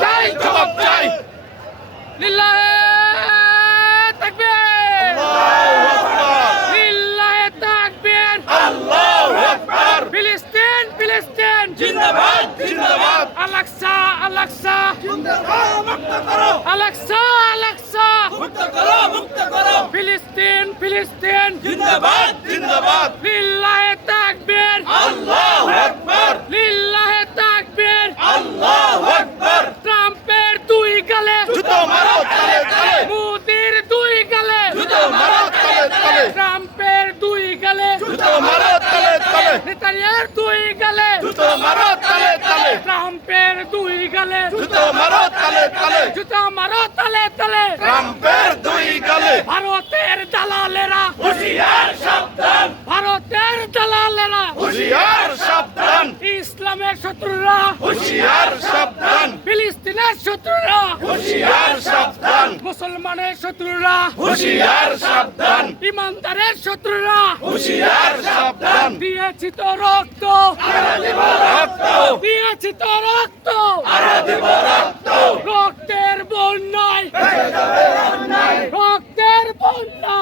চাই, জবাব চাই। লিল্লাহে তাকবীর, লিল্লাহে তাকবীর, আল্লাহু আকবার। ফিলিস্তিন, ফিলিস্তিন জিন্দাবাদ, জিন্দাবাদ। আল-আকসা, আল-আকসা জিন্দাবাদ, মুক্ত করো। আল-আকসা, আল-আকসা মুক্ত করো, মুক্ত করো। ফিলিস্তিন, ফিলিস্তিন জিন্দাবাদ, জিন্দাবাদ। লিল্লাহে তাকবীর, আল্লাহু আকবার। লিল্লাহে তাকবীর, আল্লাহু আকবার। ট্রাম্পের দুই গালে জুতো মারো তালে তালে, মোদির দুই গালে জুতো মারো তালে তালে, ট্রাম্পের দুই গালে জুতো মারো তালে তালে, নেতানিয়াহুর দুই গালে জুতো মারো তালে তালে, ট্রাম্পের দুই গালে জুতো মারো তালে তালে, জুতো মারো তালে তালে, ট্রাম্পের দুই গালে। ভারতের দালালেরা হুঁশিয়ার, সাবধান। ভারতের দালালেরা হুঁশিয়ার, সাবধান। ইসলামের শত্রুরা হুঁশিয়ার, সাবধান। ফিলিস্তিনের শত্রুরা হুঁশিয়ার, সাবধান। মুসলমানের শত্রুরা হুঁশিয়ার, সাবধান। ইমানদারের শত্রুরা হুঁশিয়ার, সাবধান। দিয়েছি তো রক্ত, আরো দেব রক্ত। দিয়েছি তো রক্ত, আরো দেব রক্ত। রক্তের বন্যায় ভেসে যাবে